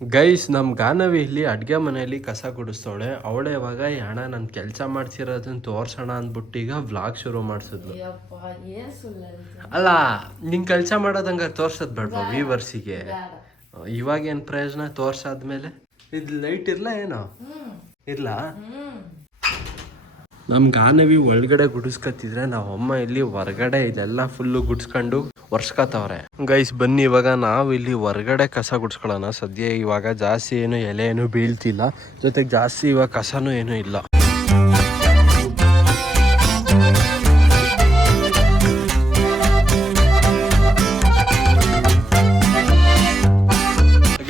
Guys ನಮ್ಮ ಗಾನವಿ ಇಲ್ಲಿ ಅಡುಗೆ ಮನೆಯಲ್ಲಿ ಕಸ ಗುಡಿಸ್ತವಳೆ. ಅವಳೇ ಇವಾಗ ಅಣ್ಣ ನಾನು ಕೆಲಸ ಮಾಡ್ಸಿರೋದನ್ನ ತೋರ್ಸೋಣ ಅಂದ್ಬಿಟ್ಟು ಈಗ ವ್ಲಾಗ್ ಶುರು ಮಾಡಿಸಿದ್ಲು. ಅಲ್ಲ ನಿಂಗೆ ಕೆಲಸ ಮಾಡೋದಂಗ ತೋರ್ಸೋದು ಬೇಡವಾ ವ್ಯೂವರ್ಸಿಗೆ? ಇವಾಗ ಏನು ಪ್ರಯೋಜನ ತೋರ್ಸಾದ್ಮೇಲೆ? ಇದು ಲೈಟ್ ಇರ್ಲ ಏನೋ ಇರ್ಲಾ? ನಮ್ಮ ಗಾನವಿ ಒಳಗಡೆ ಗುಡಿಸ್ಕೊತಿದ್ರೆ ನಾವು ಅಮ್ಮ ಇಲ್ಲಿ ಹೊರಗಡೆ ಇದೆಲ್ಲ ಫುಲ್ಲು ಗುಡ್ಸ್ಕೊಂಡು ಒರ್ಸ್ಕೊತವ್ರೆ. ಗೈಸ್ ಬನ್ನಿ ಇವಾಗ ನಾವು ಇಲ್ಲಿ ಹೊರಗಡೆ ಕಸ ಗುಡ್ಸ್ಕೊಳ್ಳೋಣ. ಸದ್ಯ ಇವಾಗ ಜಾಸ್ತಿ ಏನು ಎಲೆ ಏನು ಬೀಳ್ತಿಲ್ಲ, ಜೊತೆಗೆ ಜಾಸ್ತಿ ಇವಾಗ ಕಸನೂ ಏನೂ ಇಲ್ಲ.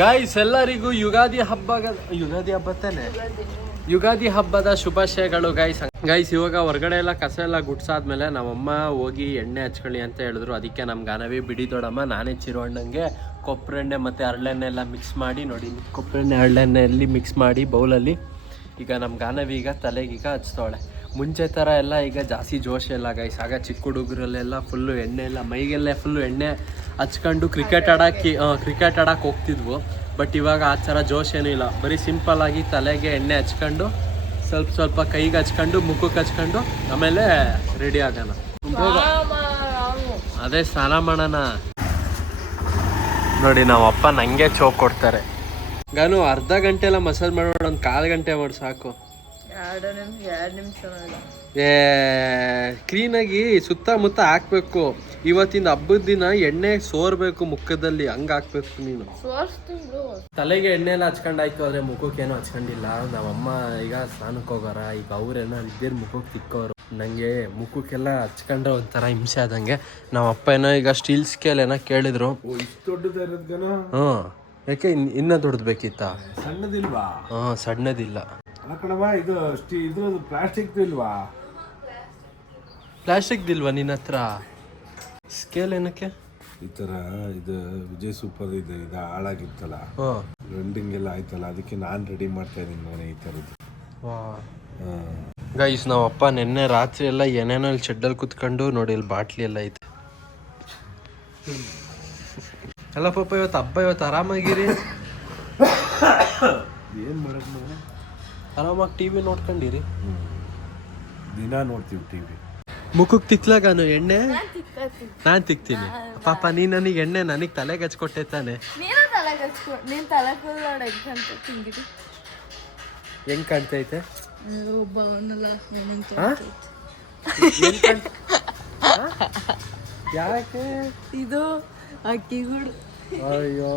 ಗೈಸ್ ಎಲ್ಲರಿಗೂ ಯುಗಾದಿ ಹಬ್ಬ ತಾನೆ, ಯುಗಾದಿ ಹಬ್ಬದ ಶುಭಾಶಯಗಳು ಗೈಸ್. ಗೈಸ್ ಇವಾಗ ಹೊರಗಡೆ ಎಲ್ಲ ಕಸ ಎಲ್ಲ ಗುಡ್ಸಾದ್ಮೇಲೆ ನಮ್ಮಮ್ಮ ಹೋಗಿ ಎಣ್ಣೆ ಹಚ್ಕೊಳ್ಳಿ ಅಂತ ಹೇಳಿದ್ರು. ಅದಕ್ಕೆ ನಮ್ಮ ಗಾನವಿ ಬಿಡಿ ದೊಡ್ಡಮ್ಮ ನಾನೇ ಚಿರೋಣ್ಣಂಗೆ ಕೊಬ್ಬರೆಣ್ಣೆ ಮತ್ತು ಹರಳೆಣ್ಣೆ ಎಲ್ಲ ಮಿಕ್ಸ್ ಮಾಡಿ ನೋಡಿ, ಕೊಬ್ಬರೆಣ್ಣೆ ಹರಳೆಣ್ಣೆಯಲ್ಲಿ ಮಿಕ್ಸ್ ಮಾಡಿ ಬೌಲಲ್ಲಿ ಈಗ ನಮ್ಮ ಗಾನವಿ ಈಗ ತಲೆಗೀಗ ಹಚ್ತಾವಳೆ. ಮುಂಚೆ ಥರ ಎಲ್ಲ ಈಗ ಜಾಸ್ತಿ ಜೋಶ್ ಎಲ್ಲ ಗೈಸ್. ಆಗ ಚಿಕ್ಕ ಹುಡುಗರಲ್ಲೆಲ್ಲ ಫುಲ್ಲು ಎಣ್ಣೆ ಎಲ್ಲ ಮೈಗೆಲ್ಲ ಫುಲ್ಲು ಎಣ್ಣೆ ಹಚ್ಕೊಂಡು ಕ್ರಿಕೆಟ್ ಆಡಕ್ಕೆ ಹೋಗ್ತಿದ್ವು. ಬಟ್ ಇವಾಗ ಆ ಥರ ಜೋಶ್ ಏನೂ ಇಲ್ಲ. ಬರೀ ಸಿಂಪಲ್ಲಾಗಿ ತಲೆಗೆ ಎಣ್ಣೆ ಹಚ್ಕೊಂಡು ಸ್ವಲ್ಪ ಕೈಗೆ ಹಚ್ಕೊಂಡು ಮುಖಕ್ಕೆ ಹಚ್ಕೊಂಡು ಆಮೇಲೆ ರೆಡಿ ಆಗೋಣ. ಅದೇ ಸ್ನಾನ ಮಾಡೋಣ. ನೋಡಿ ನಮ್ಮ ಅಪ್ಪ ನನಗೆ ಚೋಕ್ ಕೊಡ್ತಾರೆ. ಗಾನು ಅರ್ಧ ಗಂಟೆ ಎಲ್ಲ ಮಸಾಜ್ ಮಾಡೋಣ, ಒಂದು 1/4 ಗಂಟೆ ಮಾಡಿ ಸಾಕು. 2 ನಿಮಿಷ ಕ್ಲೀನಾಗಿ ಸುತ್ತಮುತ್ತ ಹಾಕ್ಬೇಕು. ಇವತ್ತಿನ ಹಬ್ಬದ ದಿನ ಎಣ್ಣೆ ಸೋರ್ಬೇಕು ಮುಖದಲ್ಲಿ, ಹಂಗ ಹಾಕ್ಬೇಕು ನೀನು. ತಲೆಗೆ ಎಣ್ಣೆ ಎಲ್ಲ ಹಚ್ಕೊಂಡಾಯ್ತು, ಆದ್ರೆ ಮುಖಕ್ಕೇನು ಹಚ್ಕೊಂಡಿಲ್ಲ. ನಮ್ಮಮ್ಮ ಈಗ ಸ್ನಾನಕ್ಕೆ ಹೋಗೋರ, ಈಗ ಅವ್ರೇನೋ ಇದ್ದಿರ್ ಮುಖಕ್ಕೆ ತಿಕ್ಕೋರು. ನಂಗೆ ಮುಖಕ್ಕೆಲ್ಲ ಹಚ್ಕೊಂಡ್ರೆ ಒಂಥರ ಹಿಂಸೆ ಆದಂಗೆ. ನಮ್ಮಪ್ಪ ಏನೋ ಈಗ ಸ್ಟೀಲ್ ಸ್ಕೇಲ್ ಏನೋ ಕೇಳಿದ್ರು. ಯಾಕೆ ಇನ್ನ ದೊಡ್ಡದು ಬೇಕಿತ್ತ? ಸಣ್ಣದಿಲ್ವಾ? ಸಣ್ಣದಿಲ್ಲ. ಇದು ಪ್ಲಾಸ್ಟಿಕ್ ಇಲ್ವಾ? ಪ್ಲಾಸ್ಟಿಕ್ದಿಲ್ವಾ ನಿನ್ನ ಹತ್ರ? ಸ್ಕೇಲ್ ಏನಕ್ಕೆ? ಈ ತರ ಇದು ವಿಜಯ್ ಸೂಪರ್ ಇದು ಹಾಳಾಗಿತ್ತಲ್ಲ, ರೆಂಡಿಂಗ್ ಎಲ್ಲ ಆಯ್ತಲ್ಲ, ಅದಕ್ಕೆ ನಾನು ರೆಡಿ ಮಾಡ್ತಾ ಇದ್ದೀನಿ ಮನೆ ಈ ಥರದ್ದು. ಗೈಸ್ ನಾವಪ್ಪ ನಿನ್ನೆ ರಾತ್ರಿ ಎಲ್ಲ ಏನೇನೋ ಇಲ್ಲಿ ಶೆಡ್ಡಲ್ಲಿ ಕುತ್ಕೊಂಡು ನೋಡಿ, ಇಲ್ಲಿ ಬಾಟ್ಲಿ ಎಲ್ಲ ಐತೆ. ಅಲ್ಲ ಪಾಪ ಇವತ್ತು ಆರಾಮಾಗಿರಿ. ಏನು ಮಾಡೋದು ನಾವು? ಆರಾಮಾಗಿ ಟಿವಿ ನೋಡ್ಕೊಂಡಿರಿ. ದಿನ ನೋಡ್ತೀವಿ ಟಿವಿ. ಮುಖಕ್ಕೆ ತಿಕ್ಲಾಗಾನು ಎಣ್ಣೆ ನಾನು ತಿಕ್ತೀನಿ. ಪಾಪ ನೀ ನನಗೆ ಎಣ್ಣೆ ನನಗೆ ತಲೆಗೆ ಹಚ್ಕೊಟ್ಟೆ ತಾನೆ. ಹೆಂಗ್ ಕಾಣ್ತೈತೆ? ಯಾಕೆ ಇದು ಅಕ್ಕಿಗೂಡು? ಅಯ್ಯೋ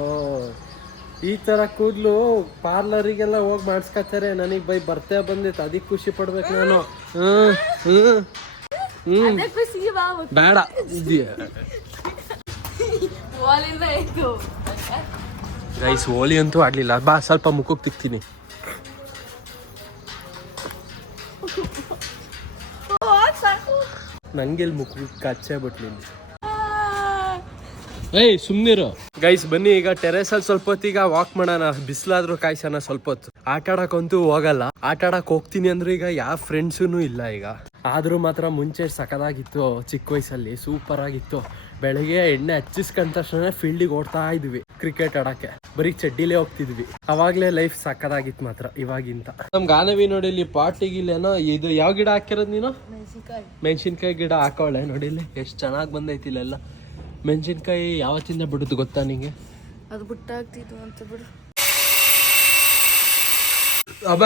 ಈ ತರ ಕೂದಲು ಪಾರ್ಲರಿಗೆಲ್ಲ ಹೋಗಿ ಮಾಡಿಸ್ಕೊತಾರೆ. ನನಗೆ ಬರ್ತೆ ಬಂದಿತ್ತು, ಅದಕ್ಕೆ ಖುಷಿ ಪಡ್ಬೇಕು ನಾನು. ಬೇಡ ಗೈಸ್, ಹೋಲಿ ಅಂತೂ ಆಡ್ಲಿಲ್ಲ. ಬಾ ಸ್ವಲ್ಪ ಮುಖಕ್ಕೆ ತಿಕ್ತೀನಿ. ನಂಗೆಲ್ಲಿ ಮುಖಕ್ಕೆ ಹಚ್ಚೇ ಬಿಟ್ಲಿ. ಏಯ್ ಸುಮ್ನಿರು. ಗೈಸ್ ಬನ್ನಿ ಈಗ ಟೆರೇಸಲ್ಲಿ ಸ್ವಲ್ಪ ಹೊತ್ತಿಗ ವಾಕ್ ಮಾಡೋಣ. ಬಿಸಿಲಾದ್ರೂ ಕಾಯ್ಸೋಣ ಸ್ವಲ್ಪ ಹೊತ್ತು. ಆಟ ಆಡಕ್ಕಂತೂ ಹೋಗಲ್ಲ. ಆಟ ಆಡಕ್ ಹೋಗ್ತೀನಿ ಅಂದ್ರೆ ಈಗ ಯಾವ ಫ್ರೆಂಡ್ಸೂ ಇಲ್ಲ ಈಗ. ಆದ್ರೂ ಮಾತ್ರ ಮುಂಚೆ ಸಖತ್ತಾಗಿತ್ತು. ಚಿಕ್ಕ ವಯಸ್ಸಲ್ಲಿ ಸೂಪರ್ ಆಗಿತ್ತು. ಬೆಳಗ್ಗೆ ಎಣ್ಣೆ ಹಚ್ಚಿಸ್ಕೊಂಡ ತಕ್ಷಣ ಫೀಲ್ಡಿಗೆ ಓಡ್ತಾ ಇದ್ವಿ ಕ್ರಿಕೆಟ್ ಆಡಕ್ಕೆ. ಬರೀ ಚಡ್ಡಿಲೇ ಹೋಗ್ತಿದ್ವಿ. ಅವಾಗ್ಲೇ ಲೈಫ್ ಸಖತ್ತಾಗಿತ್ತು ಮಾತ್ರ ಇವಾಗಿಂತ. ನಮ್ ಗಾನವಿ ನೋಡಿ ಇಲ್ಲಿ ಪಾಟಿಗಿಲ್ಲೇನೋ ಇದು ಯಾವ ಗಿಡ ಹಾಕಿರೋದು ನೀನು? ಮೆಣಸಿನ್ಕಾಯಿ ಗಿಡ ಹಾಕೋಳೆ ನೋಡಿ ಇಲ್ಲಿ ಎಷ್ಟು ಚೆನ್ನಾಗಿ ಬಂದೈತಿ ಇಲ್ಲೆಲ್ಲ. ಮೆಣಸಿನ್ಕಾಯಿ ಯಾವತ್ತಿಂದ ಬಿಡುದು ಗೊತ್ತಾ ನಿಂಗೆ? ಅದು ಬಿಟ್ಟಾಗ್ತಿತ್ತು ಅಂತ ಬಿಡು. ಅಬ್ಬ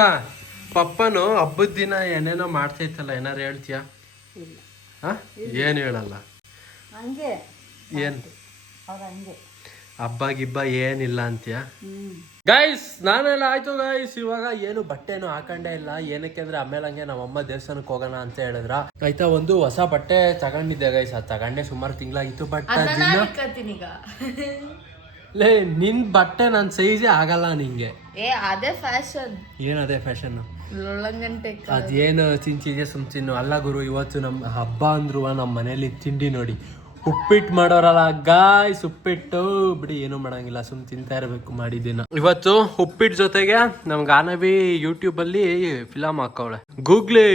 ಪಪ್ಪನು ಹಬ್ಬದ ದಿನ ಏನೇನೋ ಮಾಡ್ತೈತಲ್ಲ, ಏನಾರು ಹೇಳ್ತೀಯಾ? ಏನು ಹೇಳಲ್ಲ. ಏನ್ ಹಬ್ಬ ಗಿಬ್ಬ ಏನಿಲ್ಲ ಅಂತೀಯ? ಗೈಸ್ ನಾನೆಲ್ಲ ಆಯ್ತು ಗೈಸ್. ಇವಾಗ ಏನು ಬಟ್ಟೆನೂ ಹಾಕೊಂಡೇ ಇಲ್ಲ. ಏನಕ್ಕೆ ಅಂದ್ರೆ ಆಮೇಲೆ ಹಂಗೆ ನಮ್ಮಮ್ಮ ದೇವಸ್ಥಾನಕ್ಕೆ ಹೋಗೋಣ ಅಂತ ಹೇಳಿದ್ರ. ಆಯ್ತಾ, ಒಂದು ಹೊಸ ಬಟ್ಟೆ ತಗೊಂಡಿದ್ದೆ ಗೈಸ್. ಅದು ತಗೊಂಡೆ ಸುಮಾರು ತಿಂಗಳಾಗಿತ್ತು. ಬಟ್ ಲೇ ನಿನ್ ಬಟ್ಟೆ ನನ್ನ ಸೈಜೇ ಆಗಲ್ಲ ನಿಂಗೆ. ಅದೇ ಫ್ಯಾಷನ್. ಏನದೇ ಫ್ಯಾಷನ್? ಅದೇನು ತಿಂತಿದ್ಯಾ ಸುಮ್ತಿನ್ನು. ಅಲ್ಲ ಗುರು, ಇವತ್ತು ನಮ್ಮ ಹಬ್ಬ ಅಂದ್ರು ನಮ್ಮ ಮನೇಲಿ ತಿಂಡಿ ನೋಡಿ ಉಪ್ಪಿಟ್ಟು ಮಾಡೋರಲ್ಲ ಗಾಯ್ಸ್. ಉಪ್ಪಿಟ್ಟು ಬಿಡಿ, ಏನೂ ಮಾಡಂಗಿಲ್ಲ, ಸುಮ್ ತಿಂತಾ ಇರಬೇಕು ಮಾಡಿದ್ದೀನ. ಇವತ್ತು ಉಪ್ಪಿಟ್ಟು ಜೊತೆಗೆ ನಮ್ ಗಾನವಿ ಯೂಟ್ಯೂಬ್ ಅಲ್ಲಿ ಫಿಲಮ್ ಹಾಕವಳೆ ಗೂಗ್ಲಿ.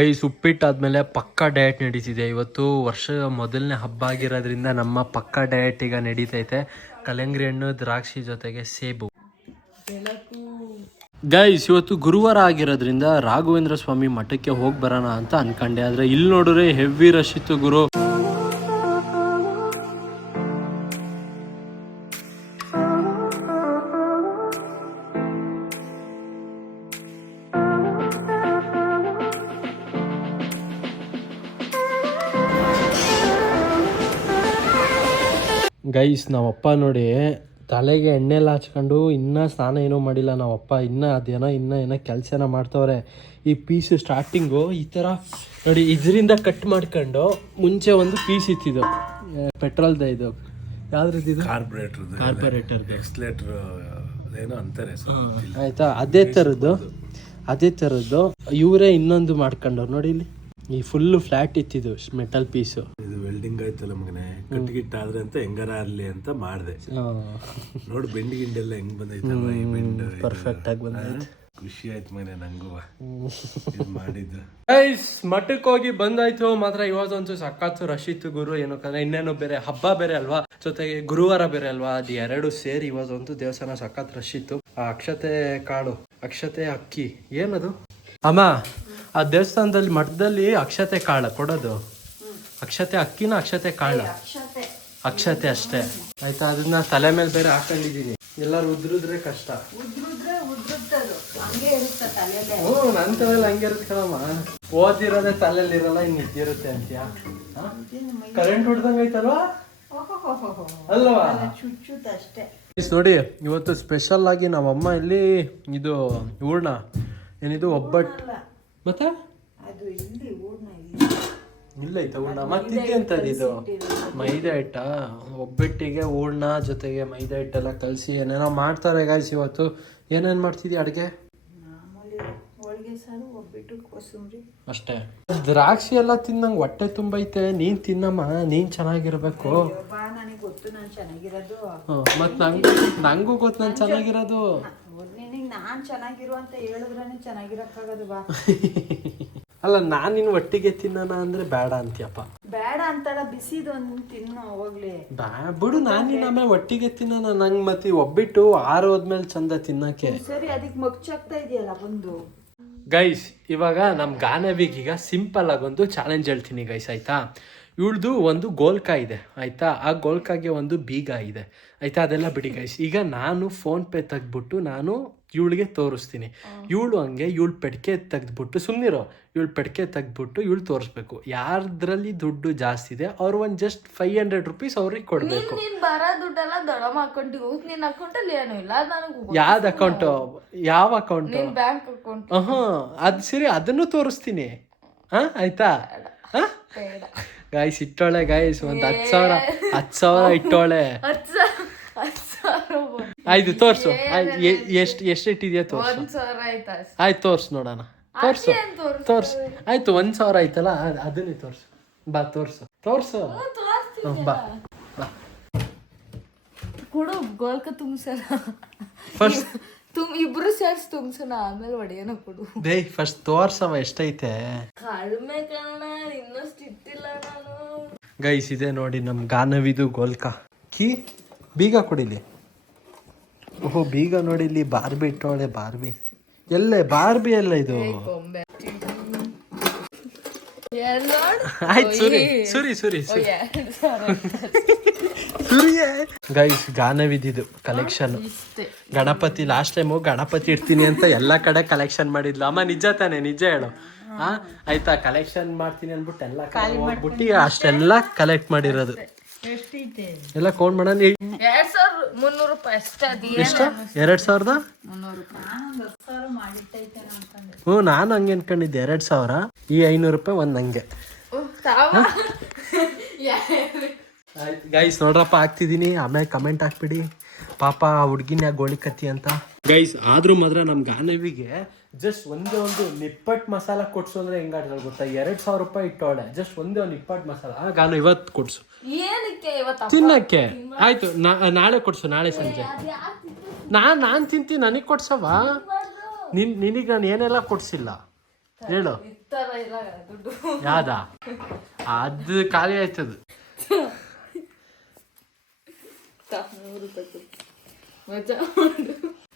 ಗೈಸ್ ಉಪ್ಪಿಟ್ಟು ಆದ್ಮೇಲೆ ಪಕ್ಕಾ ಡಯಟ್ ನಡೀತಿದೆ. ಇವತ್ತು ವರ್ಷ ಮೊದಲನೇ ಹಬ್ಬ ಆಗಿರೋದ್ರಿಂದ ನಮ್ಮ ಪಕ್ಕಾ ಡಯಟ್ ಈಗ ನಡೀತೈತೆ. ಕಲ್ಲಂಗಡಿ ಹಣ್ಣು, ದ್ರಾಕ್ಷಿ ಜೊತೆಗೆ ಸೇಬು. ಗೈಸ್ ಇವತ್ತು ಗುರುವಾರ ಆಗಿರೋದ್ರಿಂದ ರಾಘವೇಂದ್ರ ಸ್ವಾಮಿ ಮಠಕ್ಕೆ ಹೋಗಿ ಬರೋಣ ಅಂತ ಅನ್ಕೊಂಡೆ. ಆದ್ರೆ ಇಲ್ಲಿ ನೋಡಿದ್ರೆ ಹೆವಿ ರಶ್ ಇತ್ತು ಗುರು. ಗೈಸ್ ನಾವಪ್ಪ ನೋಡಿ ತಲೆಗೆ ಎಣ್ಣೆಲ್ಲ ಹಚ್ಕೊಂಡು ಇನ್ನೂ ಸ್ನಾನ ಏನೂ ಮಾಡಿಲ್ಲ ನಾವಪ್ಪ. ಇನ್ನೂ ಕೆಲಸನ ಮಾಡ್ತವ್ರೆ. ಈ ಪೀಸು ಸ್ಟಾರ್ಟಿಂಗು ಈ ಥರ ನೋಡಿ ಇದರಿಂದ ಕಟ್ ಮಾಡ್ಕೊಂಡು ಮುಂಚೆ ಒಂದು ಪೀಸ್ ಇತ್ತಿದ್ದು ಪೆಟ್ರೋಲ್ದ. ಇದು ಯಾವ್ದ್ರದ್ದು? ಇದು ಕಾರ್ಪೊರೇಟರ್ ಎಕ್ಸ್ಲೇಟರ್ ಏನೋ ಅಂತಾರೆ ಆಯ್ತಾ. ಅದೇ ಥರದ್ದು ಇವರೇ ಇನ್ನೊಂದು ಮಾಡ್ಕೊಂಡವ್ರು ನೋಡಿ. ಇಲ್ಲಿ ಈ ಫುಲ್ಲು ಫ್ಲಾಟ್ ಇತ್ತಿದ್ದು ಮೆಟಲ್ ಪೀಸು. ಇದು ವೆಲ್ಡಿಂಗ್ ಆಯ್ತಲ್ಲ ಮಗನೆ, ಕಟ್ಗಿಟ್ಟ ಆದ್ರೆ ಅಂತ ಹೆಂಗಾರ ಅಲ್ಲಿ ಅಂತ ಮಾಡಿದೆ. ನೋಡು ಬೆಂಡ್ ಗಿಂಡೆಲ್ಲ ಹೆಂಗ್ ಬಂದೈತಲ್ಲ, ಈ ಬೆಂಡ್ ಪರ್ಫೆಕ್ಟ್ ಆಗಿ ಬಂದೈತೆ. ಖುಷಿ ಆಯ್ತು ಮನೆ ನಂಗೂ ಮಾಡಿದ್ದು. ಮಠಕ್ಕೆ ಹೋಗಿ ಬಂದಾಯ್ತು. ಮಾತ್ರ ಇವತ್ತಂತೂ ಸಖತ್ತು ರಶ್ ಇತ್ತು ಗುರು. ಏನಕ್ಕಂದ್ರೆ ಇನ್ನೇನು ಬೇರೆ ಹಬ್ಬ ಬೇರೆ ಅಲ್ವಾ, ಜೊತೆಗೆ ಗುರುವಾರ ಬೇರೆ ಅಲ್ವಾ, ಅದು ಎರಡು ಸೇರಿ ಇವತ್ತಂತೂ ದೇವಸ್ಥಾನ ಸಖತ್ ರಶ್ ಇತ್ತು. ಆ ಅಕ್ಷತೆ ಕಾಳು, ಅಕ್ಷತೆ ಅಕ್ಕಿ ಏನದು ಅಮ್ಮ, ಆ ದೇವಸ್ಥಾನದಲ್ಲಿ ಮಠದಲ್ಲಿ ಅಕ್ಷತೆ ಕಾಳ ಕೊಡೋದು. ಅಕ್ಷತೆ ಅಕ್ಕಿನ ಅಕ್ಷತೆ ಕಾಳ? ಅಕ್ಷತೆ ಅಷ್ಟೇ ಆಯ್ತಾ. ಅದನ್ನ ತಲೆ ಮೇಲೆ ಬೇರೆ ಹಾಕೊಂಡಿದೀನಿ. ಎಲ್ಲಾರು ಉದ್ರಿದ್ರೆ ಕಷ್ಟ. ನನ್ ತಲೆಯಲ್ಲಿ ಹಂಗೆ ಇರುತ್ತೆ ಕಣಮ್ಮ. ಓದಿರೋದೇ ತಲೆಯಲ್ಲಿ ಇರಲ್ಲ, ಇನ್ನು ಇದ್ದಿರುತ್ತೆ ಅಂತೀಯ. ಕರೆಂಟ್ ಹೊಡ್ದಂಗ ಐತಲ್ವಾ ಅಲ್ವಾ? ನೋಡಿ ಇವತ್ತು ಸ್ಪೆಷಲ್ ಆಗಿ ನಮ್ಮಮ್ಮ ಇಲ್ಲಿ ಇದು ಹೂರ್ಣ ಏನಿದು ಒಬ್ಬಟ್ಟು ಮತ್ತೆ ಇಲ್ಲ ಐತ ಹೂರ್ಣ ಮತ್ತಿದೆ ಅಂತದ ಇದು ಮೈದಾ ಹಿಟ್ಟ. ಒಬ್ಬಟ್ಟಿಗೆ ಹೂರ್ಣ ಜೊತೆಗೆ ಮೈದಾ ಹಿಟ್ಟೆಲ್ಲ ಕಲಸಿ ಏನೇನೋ ಮಾಡ್ತಾರೆ ಗಾಯ್ಸ್. ಇವತ್ತು ಏನೇನು ಮಾಡ್ತಿದ್ಯಾ ಅಡುಗೆ? ಅಷ್ಟೇ. ದ್ರಾಕ್ಷಿ ಎಲ್ಲ ತಿನ್ನಂಗೆ ಹೊಟ್ಟೆ ತುಂಬೈತೆ. ನೀನ್ ತಿನ್ನಮ್ಮ, ನೀನ್ ಚೆನ್ನಾಗಿರ್ಬೇಕು. ಮತ್ ನಂಗೂ ಗೊತ್ತು ನಾನು ಚೆನ್ನಾಗಿರೋದು. ನಾನ್ ಚೆನ್ನಾಗಿರು ಅಂತ ಹೇಳಿದ್ರೇನೆ ಚೆನ್ನಾಗಿರಕ್ಕಾಗದು ಬಾ. ಅಲ್ಲ ನಾನ್ ನಿನ್ ಒಟ್ಟಿಗೆ ತಿನ್ನೋಣ ಅಂದ್ರೆ ಬೇಡ ಅಂತೀಯಪ್ಪ. ಬೇಡ ಅಂತಲ್ಲ, ಬಿಸಿದು ಒಂದು ತಿನ್ನು ಹೋಗ್ಲಿ. ಬಿಡು, ನಾನ್ ನಿನ್ನ ಆಮೇಲೆ ಒಟ್ಟಿಗೆ ತಿನ್ನೋಣ. ನಂಗೆ ಮತ್ತೆ ಒಬ್ಬಿಟ್ಟು ಆರೋದ್ಮೇಲೆ ಚಂದ ತಿನ್ನಕ್ಕೆ. ಸರಿ, ಅದಕ್ಕೆ ಮಗ್ಚಾಗ್ತಾ ಇದೆಯಲ್ಲ ಬಂದು. ಗೈಸ್ ಇವಾಗ ನಮ್ ಗಾನವಿಗೀಗ ಸಿಂಪಲ್ ಆಗೊಂದು ಚಾಲೆಂಜ್ ಹೇಳ್ತೀನಿ ಗೈಸ್ ಆಯ್ತಾ. ಇವಳ್ದು ಒಂದು ಗೋಲ್ಕ ಇದೆ ಆಯ್ತಾ. ಆ ಗೋಲ್ಕಾಗೆ ಒಂದು ಬೀಗ ಇದೆ ಆಯ್ತಾ. ಅದೆಲ್ಲ ಬಿಡಿ ಗೈಸ್. ಈಗ ನಾನು ಫೋನ್ ಪೇ ತೆಗ್ದ್ಬಿಟ್ಟು ನಾನು ಇವಳಿಗೆ ತೋರಿಸ್ತೀನಿ. ಇವಳು ಹಂಗೆ ಇವಳು ಪೆಡ್ಕೆ ತೆಗ್ದ್ಬಿಟ್ಟು ಸುಮ್ಮನಿರೋ, ಇವಳು ಪೆಡ್ಕೆ ತೆಗ್ದ್ಬಿಟ್ಟು ಇವಳು ತೋರಿಸ್ಬೇಕು. ಯಾರ್ದ್ರಲ್ಲಿ ದುಡ್ಡು ಜಾಸ್ತಿ ಇದೆ ಅವ್ರು ಒಂದು ಜಸ್ಟ್ 500 ರೂಪೀಸ್ ಅವ್ರಿಗೆ ಕೊಡ್ಬೇಕು. ಬರೋ ದುಡ್ಡೆಲ್ಲ ದೊಡ್ಡಮ್ಮ ಅಕೌಂಟಿಗೆ ಹೋಗಿ, ನಿನ್ನ ಅಕೌಂಟಲ್ಲಿ ಏನೂ ಇಲ್ಲ. ಯಾವ್ದು ಅಕೌಂಟು? ಯಾವ ಅಕೌಂಟು? Bank account. ಅದು ಸರಿ, ಅದನ್ನು ತೋರಿಸ್ತೀನಿ ಆಯ್ತಾ. ಗಾಯ್ಸ್ ಇಟ್ಟೋಳೆ ಗಾಯ್ಸ್, ಒಂದು 10,000 ಇಟ್ಟೋಳೆ. ಆಯ್ತು ತೋರ್ಸು. ಎಷ್ಟು ಇಟ್ಟಿದ್ಯಾ ತೋರ್ಸು. ಆಯ್ತು ತೋರ್ಸು ನೋಡೋಣ. ತೋರ್ಸು ಆಯ್ತು. 1,000 ಆಯ್ತಲ್ಲ, ಅದನ್ನೇ ತೋರ್ಸು. ಬಾ ತೋರ್ಸು. ಬಾ ಕೊಡು ಗೋಲ್ಕ ತುಂಬಿಸೋಣ. ಫಸ್ಟ್ ಇಬ್ರು ಸೇರ್ಸ್ ತುಂಬಿಸೋಣ, ಆಮೇಲೆ ಒಡೆಯನ ಕೊಡು. ಫಸ್ಟ್ ತೋರ್ಸವ ಎಷ್ಟೈತೆ. ಕಡಿಮೆ ಕಾರಣ, ಇನ್ನಷ್ಟು ಇಟ್ಟಿಲ್ಲ ನಾನು. ಗೈಸ್ ಇದೆ ನೋಡಿ ನಮ್ ಗಾನವಿದು ಗೋಲ್ಕ. ಬೀಗ ಕೊಡಿಲಿ. ಓಹೋ ಬೀಗ ನೋಡಿ, ಇಲ್ಲಿ ಬಾರ್ಬಿ ಇಟ್ಟವಳೆ. ಬಾರ್ಬಿ ಎಲ್ಲೇ? ಬಾರ್ಬಿ ಎಲ್ಲ ಇದು. ಆಯ್ತು ಸುರಿ ಗೈಸ್ ಗಾನವಿದ್ದು collection. Ganapati last time Ganapati ಇಡ್ತೀನಿ ಅಂತ ಎಲ್ಲ ಕಡೆ ಕಲೆಕ್ಷನ್ ಮಾಡಿದ್ಲು ಅಮ್ಮ. ನಿಜ ತಾನೆ? ನಿಜ ಹೇಳು. ಆಯ್ತಾ, ಕಲೆಕ್ಷನ್ ಮಾಡ್ತೀನಿ ಅಂದ್ಬಿಟ್ಟು ಎಲ್ಲ ಹೋಗ್ಬಿಟ್ಟು ಅಷ್ಟೆಲ್ಲ ಕಲೆಕ್ಟ್ ಮಾಡಿರೋದು ಎಲ್ಲ ಕೌಂಟ್ ಮಾಡೋಣ. 2,300 ರೂಪಾಯಿ ಅಷ್ಟೇ. ಎಷ್ಟು? 2,000? ನಾನು ಹಂಗೆ ಅನ್ಕೊಂಡಿದ್ದೆ 2,000. ಈ 500 ರೂಪಾಯಿ ಒಂದ್ ಹಂಗೆ. ಗೈಸ್ ನೋಡ್ರಪ್ಪ ಹಾಕ್ತಿದೀನಿ, ಆಮೇಲೆ ಕಮೆಂಟ್ ಹಾಕ್ಬಿಡಿ. ಪಾಪ ಹುಡ್ಗಿನ ಯಾಕೆ ಗೋಳಿಕತ್ತಿ ಅಂತ. ಗೈಸ್ ಆದ್ರೂ ಮಾತ್ರ ನಮ್ ಗಾನವಿಗೆ ಜಸ್ಟ್ ಒಂದೇ ಒಂದು ನಿಪ್ಪಟ್ಟು ಮಸಾಲ ಕೊಡ್ಸು ಅಂದ್ರೆ ಹೆಂಗಾಡ್ತಾರೆ ಗೊತ್ತಾ? 2,000 ರೂಪಾಯಿ ಇಟ್ಟೋಳೆ ಜಸ್ಟ್ ಒಂದೇ ಒಂದು ನಿಪ್ಪಟ್ಟು ಮಸಾಲ. ಗಾನು ಇವತ್ತು ಕೊಡ್ಸು ತಿನ್ನಕ್ಕೆ. ಆಯ್ತು ನಾಳೆ ಕೊಡ್ಸು, ನಾಳೆ ಸಂಜೆ. ನಾನ್ ತಿಂತೀನಿ, ನನಗೆ ಕೊಡ್ಸವ. ನಿನಗೆ ನಾನು ಏನೆಲ್ಲ ಕೊಡ್ಸಿಲ್ಲ ಹೇಳು. ಯಾವ್ದ? ಅದು ಖಾಲಿ ಆಯ್ತದ.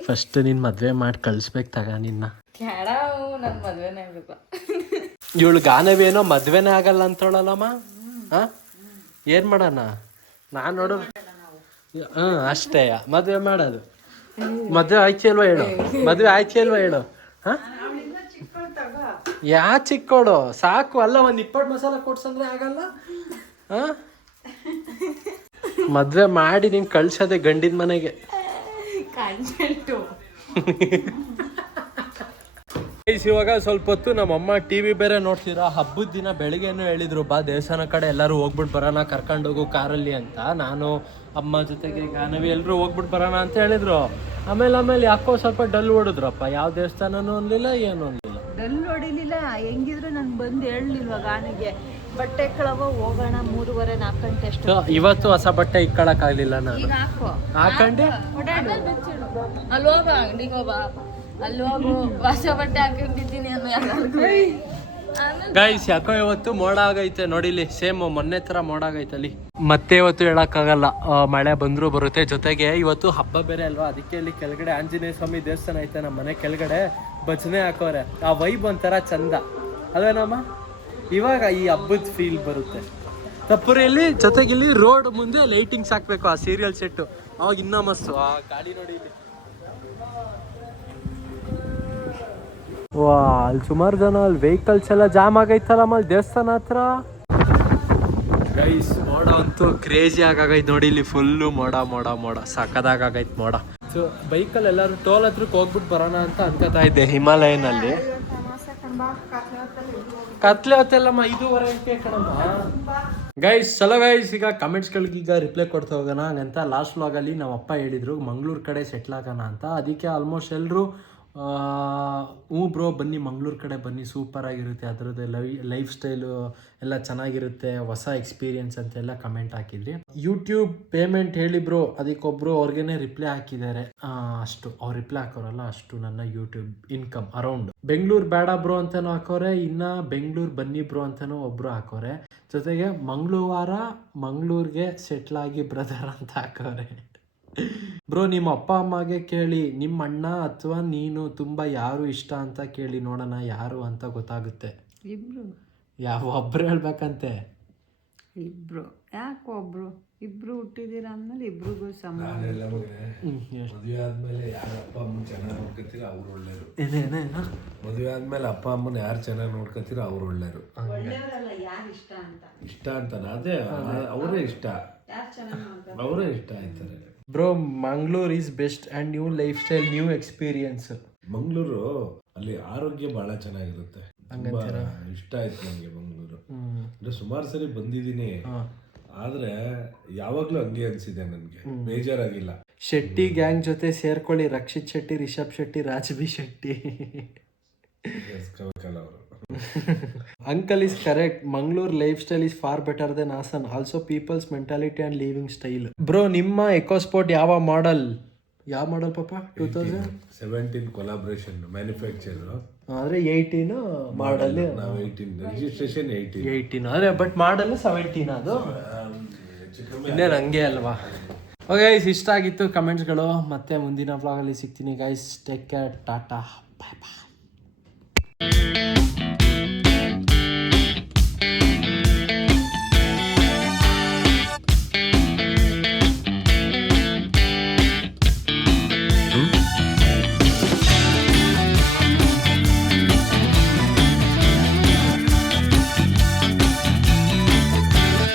ಫಸ್ಟ್ ನೀನ್ ಮದ್ವೆ ಮಾಡಿ ಕಳ್ಸ್ಬೇಕು ತಗ ನಿನ್ನ. ನನ್ ಮದ್ವೆನೇ ಆಗ್ಬೇಕು. ಇವಳು ಗಾನವೇನೋ ಮದ್ವೆನೇ ಆಗಲ್ಲ ಅಂತೋಳಲ್ಲಮ್ಮ. ಏನ್ ಮಾಡೋಣ ನಾನ್ ನೋಡು. ಅಷ್ಟೇ ಮದ್ವೆ ಮಾಡೋದು. ಮದ್ವೆ ಆಯ್ಕೆ ಅಲ್ವಾ ಹೇಳು, ಮದ್ವೆ ಆಯ್ಕೆ ಅಲ್ವಾ ಹೇಳು. ಯಾ ಚಿಕ್ಕೋಳು ಸಾಕು ಅಲ್ಲ, ಒಂದ್ 20 ಮಸಾಲ ಕೊಡ್ಸಂದ್ರೆ ಆಗಲ್ಲ. ಮದ್ವೆ ಮಾಡಿ ನೀನ್ ಕಳ್ಸದೆ ಗಂಡಿನ ಮನೆಗೆ. ಇವಾಗ ಸ್ವಲ್ಪ ಹೊತ್ತು ನಮ್ಮಮ್ಮ ಟಿವಿ ಬೇರೆ ನೋಡ್ತೀರಾ. ಹಬ್ಬದ ದಿನ ಬೆಳಿಗ್ಗೆನೂ ಹೇಳಿದ್ರು ಬಾ ದೇವಸ್ಥಾನ ಕಡೆ ಎಲ್ಲರೂ ಹೋಗ್ಬಿಟ್ಟು ಬರೋಣ, ಕರ್ಕೊಂಡೋಗು ಕಾರಲ್ಲಿ ಅಂತ. ನಾನು ಅಮ್ಮ ಜೊತೆಗೆ ಗಾನವಿ ಎಲ್ಲರೂ ಹೋಗ್ಬಿಟ್ಟು ಬರೋಣ ಅಂತ ಹೇಳಿದ್ರು. ಆಮೇಲೆ ಯಾಕೋ ಸ್ವಲ್ಪ ಡಲ್ ಹೊಡಿದ್ರಪ್ಪ. ಯಾವ ದೇವಸ್ಥಾನನೂ ಅನ್ಲಿಲ್ಲ, ಏನು ಅನ್ಲಿಲ್ಲ. ಡಲ್ ಹೊಡಿಲಿಲ್ಲ. ಹೆಂಗಿದ್ರು ನನ್ ಬಂದು ಹೇಳಲಿಲ್ವ ಗಾನಿಗೆ ಬಟ್ಟೆ ಕಳವ ಹೋಗೋಣ 3:30-4 ಗಂಟೆ ಅಷ್ಟು. ಇವತ್ತು ಹೊಸ ಬಟ್ಟೆ ಇಕ್ಕೊಳಕ್ ಆಗ್ಲಿಲ್ಲ ನಾನು. ಹಾಕೊಂಡೆ ಅಲ್ಲಿ ಹೋಗ ಅಂಗಡಿಗೆ ಹೋಗ, ಅಲ್ಲಿ ಹೋಗು ಹೊಸ ಬಟ್ಟೆ ಹಾಕೊಂಡಿದ್ದೀನಿ ಗೈಸ್. ಯಾಕೋ ಇವತ್ತು ಮೋಡ ಆಗೈತೆ ನೋಡಿಲಿ, ಸೇಮ್ ಮೊನ್ನೆ ತರ ಮೋಡ ಆಗೈತೆ ಅಲ್ಲಿ. ಮತ್ತೆ ಇವತ್ತು ಹೇಳಕ್ಕಾಗಲ್ಲ, ಮಳೆ ಬಂದ್ರು ಬರುತ್ತೆ. ಜೊತೆಗೆ ಇವತ್ತು ಹಬ್ಬ ಬೇರೆ ಅಲ್ವಾ, ಅದಕ್ಕೆ ಇಲ್ಲಿ ಕೆಳಗಡೆ ಆಂಜನೇಯ ಸ್ವಾಮಿ ದೇವಸ್ಥಾನ ಐತೆ ನಮ್ಮ ಮನೆ ಕೆಳಗಡೆ. ಭಜನೆ ಹಾಕೋರೆ, ಆ ವೈಬ್ ಒಂಥರ ಚಂದ ಅದೇನಮ್ಮ. ಇವಾಗ ಈ ಹಬ್ಬದ ಫೀಲ್ ಬರುತ್ತೆ. ತಪ್ಪುರಿಯಲ್ಲಿ ಜೊತೆಗೆ ಇಲ್ಲಿ ರೋಡ್ ಮುಂದೆ ಲೈಟಿಂಗ್ಸ್ ಹಾಕ್ಬೇಕು, ಆ ಸೀರಿಯಲ್ ಸೆಟ್ಟು. ಅವಾಗ ಇನ್ನ ಮಸ್ತು. ಆ ಗಾಡಿ ನೋಡಿ ಇಲ್ಲಿ, ವಾ ಅಲ್ಲಿ ಸುಮಾರು ಜನ, ಅಲ್ಲಿ ವೆಹಿಕಲ್ಸ್ ಎಲ್ಲ ಜಾಮ್ ಆಗೈತಲ್ಲಮ್ಮ ಅಲ್ಲಿ ದೇವಸ್ಥಾನ ಹತ್ರ. ಗೈಸ್ ಮೋಡ ಅಂತೂ ಕ್ರೇಜಿ ಆಗೈತೆ ನೋಡಿ ಇಲ್ಲಿ, ಫುಲ್ಲು ಮೋಡ ಮೋಡ ಮೋಡ ಸಕ್ಕದಾಗೈತೆ ಮೋಡ. ಸೊ ಬೈಕಲ್ಲಿ ಎಲ್ಲರೂ ಟೋಲ್ ಹತ್ರಕ್ಕೆ ಹೋಗ್ಬಿಟ್ಟು ಬರೋಣ ಅಂತ ಅನ್ಕೋತಾ ಇದ್ದೆ ಹಿಮಾಲಯನಲ್ಲಿ. ಕತ್ಲೆ ಹೊತ್ತೆಲ್ಲಮ್ಮ 5:15 ಕಣಮ್ಮ. ಗೈಸ್ ಚಲೋ ಗೈಸ್, ಈಗ ಕಮೆಂಟ್ಸ್ಗಳಿಗೀಗ ರಿಪ್ಲೈ ಕೊಡ್ತಾ ಹೋಗೋಣ. ಹಂಗಂತ ಲಾಸ್ಟ್ ವ್ಲಾಗಲ್ಲಿ ನಮ್ಮ ಅಪ್ಪ ಹೇಳಿದ್ರು ಮಂಗ್ಳೂರು ಕಡೆ ಸೆಟ್ಲ್ ಆಗೋಣ ಅಂತ. ಅದಕ್ಕೆ ಆಲ್ಮೋಸ್ಟ್ ಎಲ್ಲರೂ ಹ್ಞೂ ಬ್ರೋ ಬನ್ನಿ ಮಂಗ್ಳೂರು ಕಡೆ ಬನ್ನಿ, ಸೂಪರ್ ಆಗಿರುತ್ತೆ, ಅದರದ್ದು ಲೈಫ್ ಸ್ಟೈಲು ಎಲ್ಲ ಚೆನ್ನಾಗಿರುತ್ತೆ, ಹೊಸ ಎಕ್ಸ್ಪೀರಿಯನ್ಸ್ ಅಂತೆಲ್ಲ ಕಮೆಂಟ್ ಹಾಕಿದ್ರಿ. ಯೂಟ್ಯೂಬ್ ಪೇಮೆಂಟ್ ಹೇಳಿ ಬ್ರೋ, ಅದಕ್ಕೊಬ್ರು ಅವ್ರಿಗೇನೆ ರಿಪ್ಲೈ ಹಾಕಿದ್ದಾರೆ. ಅಷ್ಟು ಅವ್ರು ರಿಪ್ಲೈ ಹಾಕೋರಲ್ಲ ಅಷ್ಟು ನನ್ನ ಯೂಟ್ಯೂಬ್ ಇನ್ಕಮ್ ಅರೌಂಡ್. ಬೆಂಗಳೂರು ಬೇಡ ಬ್ರೋ ಅಂತಲೂ ಹಾಕೋರೆ, ಇನ್ನು ಬೆಂಗಳೂರು ಬನ್ನಿ ಬ್ರೋ ಅಂತಲೂ ಒಬ್ಬರು ಹಾಕೋರೆ. ಜೊತೆಗೆ ಮಂಗಳೂರಿಗೆ ಸೆಟ್ಲ್ ಆಗಿ ಬ್ರದರ್ ಅಂತ ಹಾಕೋರೆ. ಬ್ರೋ ನಿಮ್ಮ ಅಪ್ಪ ಅಮ್ಮಗೆ ಕೇಳಿ, ನಿಮ್ಮ ಅಣ್ಣ ಅಥವಾ ನೀನು ತುಂಬಾ ಯಾರು ಇಷ್ಟ ಅಂತ ಕೇಳಿ ನೋಡೋಣ ಯಾರು ಅಂತ ಗೊತ್ತಾಗುತ್ತೆ. ಇಬ್ರು ಯಾವ ಒಬ್ರು ಹೇಳ್ಬೇಕಂತೆ. ಇಬ್ರು ಯಾಕೆ ಒಬ್ರು, ಇಬ್ರು ಹುಟ್ಟಿದೀರ ಅಂದ್ಮೇಲೆ ಇಬ್ರಿಗೂ ಸಮಾನ. ಮದುವೆ ಆದ್ಮೇಲೆ ಯಾರು ಅಪ್ಪ ಅಮ್ಮನ ಚೆನ್ನಾಗಿ ನೋಡ್ಕೊತೀರ ಅವ್ರು ಒಳ್ಳೆಯರು. ಏನೇನೇನ ಮದುವೆ ಆದ್ಮೇಲೆ ಅಪ್ಪ ಅಮ್ಮನ ಯಾರು ಚೆನ್ನಾಗಿ ನೋಡ್ಕೊತೀರ ಅವ್ರು ಒಳ್ಳೆಯರು. ಯಾರು ಇಷ್ಟ ಅಂತಾನೆ ಅದೇ ಅವರೇ ಇಷ್ಟ, ಅವರೇ ಇಷ್ಟ ಆಯ್ತಾರೆ. Bro Mangalore is best and new lifestyle, new experience. Mangaluru ಅಲ್ಲಿ ಆರೋಗ್ಯ ಬಹಳ ಚೆನ್ನಾಗಿರುತ್ತೆ, ತುಂಬಾ ಇಷ್ಟ ಆಯ್ತು ನನಗೆ ಮಂಗಳೂರು. ಅಂದ್ರೆ ಸುಮಾರು ಸರಿ ಬಂದಿದ್ದೀನಿ, ಆದ್ರೆ ಯಾವಾಗ್ಲೂ ಹಂಗೆ ಅನ್ಸಿದೆ ನನಗೆ, ಬೇಜಾರಾಗಿಲ್ಲ. ಶೆಟ್ಟಿ ಗ್ಯಾಂಗ್ ಜೊತೆ ಸೇರ್ಕೊಳ್ಳಿ, ರಕ್ಷಿತ್ ಶೆಟ್ಟಿ, ರಿಷಬ್ ಶೆಟ್ಟಿ, ರಾಜ್ಬಿ ಶೆಟ್ಟಿ. ಅವರು Uncle is correct. Mangalore lifestyle is far better than Asan. Also people's mentality and living style. Bro, ನಿಮ್ಮ EcoSport ಯಾವ ಮಾಡಲ್ ಪಾಪ? 2017 ಕೊಲಾಬ್ರೇಷನ್ ಮ್ಯಾನುಫ್ಯಾಕ್ಚರ್. ಆದ್ರೆ 18 ಮಾಡಲ್, ನಾವು 18 ರಿಜಿಸ್ಟ್ರೇಷನ್ 18 ಆದ್ರೆ ಬಟ್ ಮಾಡಲ್ 17 ಅದು. ಇನ್ನೇನು ಹಂಗೆ ಅಲ್ವಾ? ಓಕೆ ಗೈಸ್, ಇಷ್ಟ ಆಗಿತ್ತು ಕಮೆಂಟ್ಸ್ಗಳು. ಮತ್ತೆ ಮುಂದಿನ ವ್ಲಾಗಲ್ಲಿ ಸಿಗ್ತೀನಿ ಗೈಸ್. ಟೇಕ್ ಕೇರ್, ಟಾಟಾ, ಬಾಯ್ ಬಾಯ್.